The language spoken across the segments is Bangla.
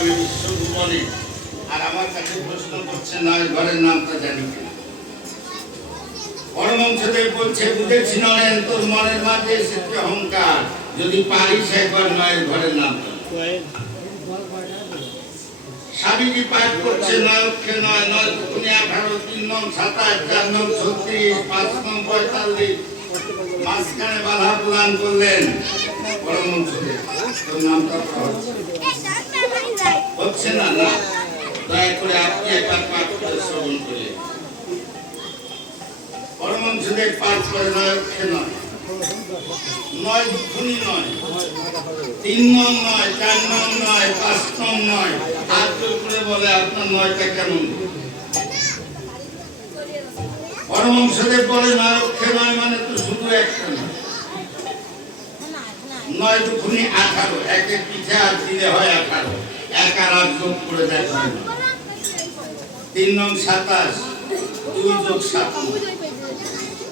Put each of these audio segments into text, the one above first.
আমি বিশ্বভুবনে, আর আমার কাছে প্রশ্ন করছে নয় ঘরের নামটা জানি কিনা। পরমহংসদেব বলছে, বুঝেছি নয়ন তোর মনের মাঝে এসেছে অহংকার, যদি পারিস একবার নয়ের ঘরের নামটা। স্বামীজি পাঠ করছে নয়ক্ষে নয়, নয় দুগুণে 18, 3 নং 27, 4 নং 36, 5 নং 45, মাঝখানে বাধা প্রদান করলেন পরমহংসদেব। তোর নামটা হচ্ছে না, না দয়া করে আপনি একবার পাঠ করে শ্রবণ করে। পরমহংসদেব পাঠ করে নয়ক্ষে নয়, নয় দুগুণী নয়, 3 নং নয়, 4 নং নয়, 5 নং নয়। হাত করে বলে আপনার নয়টা কেমন? পরমহংসদেব বলে নয়ক্ষে নয় মানে তো শুধু একটা নয়, 9 দুগুণী 18, একের পিঠে আর দিলে হয় 18, এক আর 8 যোগ করে দেখা 3 নং 27, 2 যোগ 7,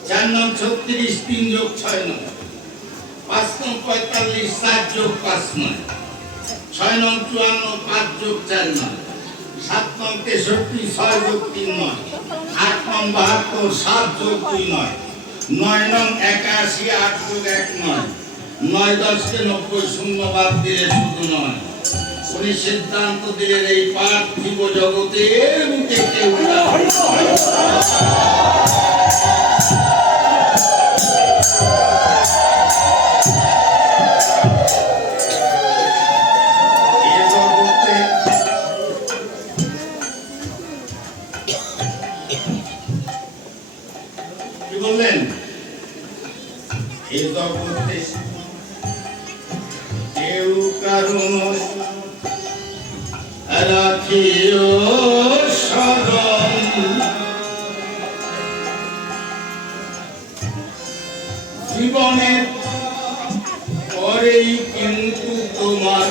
4 নং 36, 3 যোগ 6 নয়, 5 নং 45, 7 যোগ 5 নয়, 6 নং 54, 5 যোগ 4 নয়, 7 নং 63, 6 যোগ 3 নয়, 8 নং 72, 7 যোগ 2 নয়, 9 নং 81, 8 যোগ 1 নয়, 9 10 কে 90, শূন্য বাদ দিলে শুধু নয়। উনি সিদ্ধান্ত দিলেন এই পার্থিব জগতের মুখে কেউ কি বললেন? এই জগতে কেউ কারণ রাখিও শরণ, জীবনের পরেই কিন্তু তোমার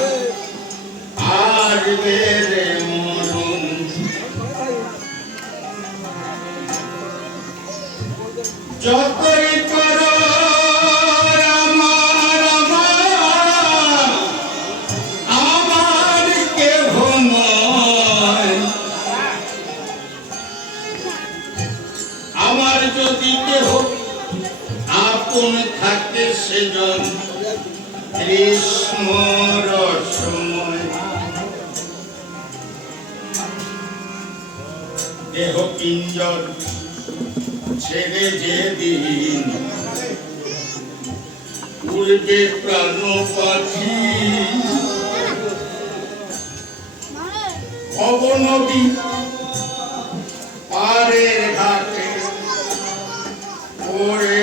আসবে রে মরণ। যতই করো যদি কেহ আপন থাকে সেজন গ্রীষ্মর সময়, দেহ পিঞ্জর ছেড়ে যেদিন উড়বে প্রাণ পাখি, ভবনদী পারের ঘাটে ওরে